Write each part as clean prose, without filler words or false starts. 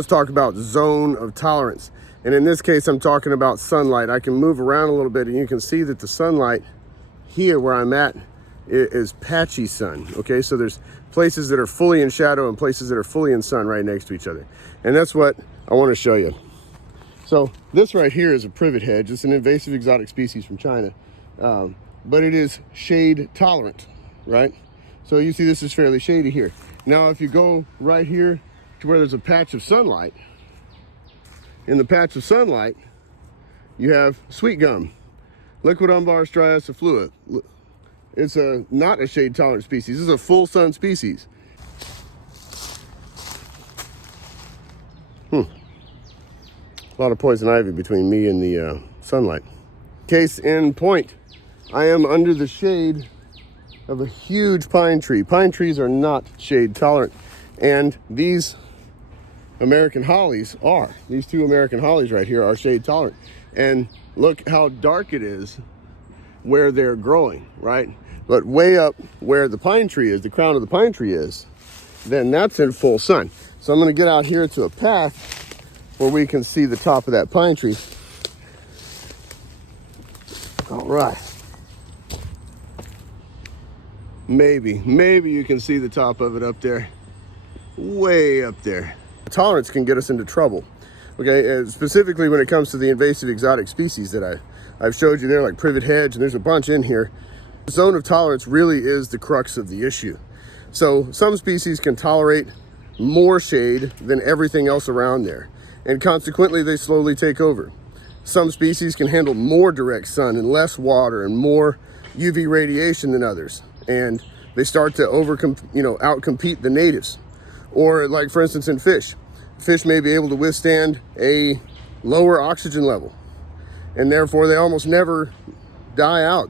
Let's talk about zone of tolerance. And in this case, I'm talking about sunlight. I can move around a little bit and you can see that the sunlight here where I'm at is patchy sun. Okay, so there's places that are fully in shadow and places that are fully in sun right next to each other. And that's what I want to show you. So this right here is a privet hedge. It's an invasive exotic species from China, but it is shade tolerant, right? So you see this is fairly shady here. Now, if you go right here to where there's a patch of sunlight, in the patch of sunlight, you have sweet gum, liquid umbar striaciflua. It's not a shade tolerant species. This is a full sun species. A lot of poison ivy between me and the sunlight. Case in point, I am under the shade of a huge pine tree. Pine trees are not shade tolerant, and these American hollies are. These two American hollies right here are shade tolerant. And look how dark it is where they're growing, right? But way up where the pine tree is, the crown of the pine tree is, then that's in full sun. So I'm gonna get out here to a path where we can see the top of that pine tree. All right. Maybe you can see the top of it up there, way up there. Tolerance can get us into trouble, okay? Specifically when it comes to the invasive exotic species that I've showed you there, like privet hedge, and there's a bunch in here. The zone of tolerance really is the crux of the issue. So some species can tolerate more shade than everything else around there, and consequently they slowly take over. Some species can handle more direct sun and less water and more UV radiation than others, and they start to outcompete the natives. Or like for instance in fish may be able to withstand a lower oxygen level, and therefore they almost never die out.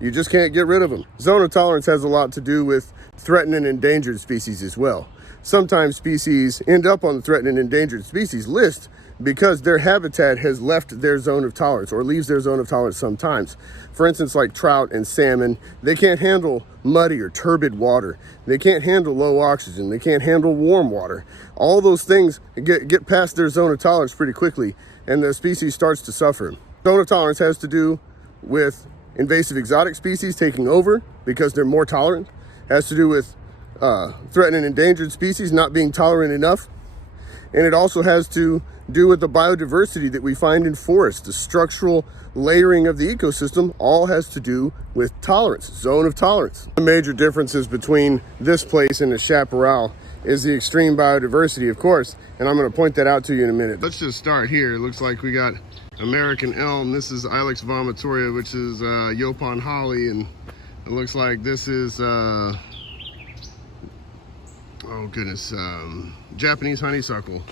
You just can't get rid of them. Zone of tolerance has a lot to do with threatened and endangered species as well. Sometimes species end up on the threatened and endangered species list because their habitat has left their zone of tolerance or leaves their zone of tolerance sometimes. For instance, like trout and salmon, they can't handle muddy or turbid water. They can't handle low oxygen. They can't handle warm water. All those things get past their zone of tolerance pretty quickly, and the species starts to suffer. Zone of tolerance has to do with invasive exotic species taking over because they're more tolerant. It has to do with threatened and endangered species not being tolerant enough. And it also has to do with the biodiversity that we find in forests. The structural layering of the ecosystem all has to do with tolerance, zone of tolerance. The major differences between this place and the chaparral is the extreme biodiversity, of course, and I'm going to point that out to you in a minute. Let's just start here. It looks like we got American elm. This is Ilex vomitoria, which is Yopon holly, and it looks like this is Japanese honeysuckle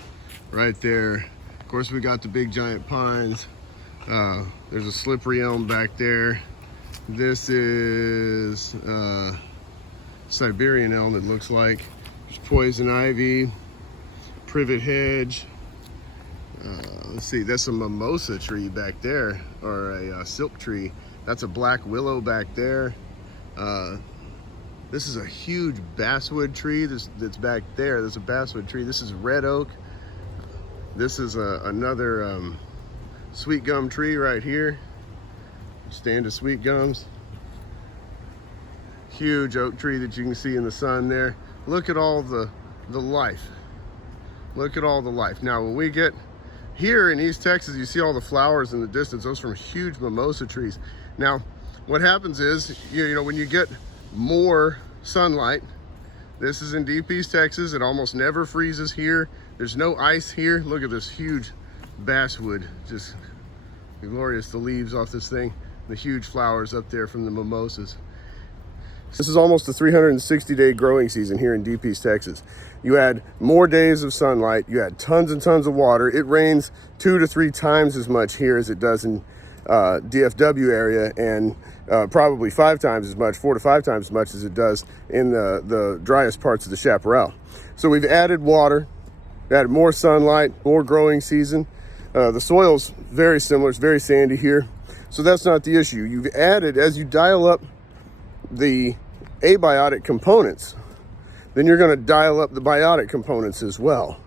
right there. Of course, we got the big giant pines. There's a slippery elm back there. This is Siberian elm, it looks like. There's poison ivy, privet hedge. Let's see, that's a mimosa tree back there, or a silk tree. That's a black willow back there. This is a huge basswood tree that's back there. There's a basswood tree. This is red oak. This is another sweet gum tree right here. Stand of sweet gums. Huge oak tree that you can see in the sun there. Look at all the life. Look at all the life. Now when we get here in East Texas, you see all the flowers in the distance. Those are from huge mimosa trees. Now what happens is, when you get more sunlight, this is in deep East Texas, it almost never freezes here. There's no ice here. Look at this huge basswood, just glorious, the leaves off this thing, the huge flowers up there from the mimosas. This is almost a 360-day growing season here in deep East Texas. You had more days of sunlight, you had tons and tons of water. It rains 2 to 3 times as much here as it does in DFW area, and probably 5 times as much, 4 to 5 times as much as it does in the driest parts of the chaparral. So we've added water, added more sunlight, more growing season. The soil's very similar, it's very sandy here. So that's not the issue. You've added, as you dial up the abiotic components, then you're going to dial up the biotic components as well.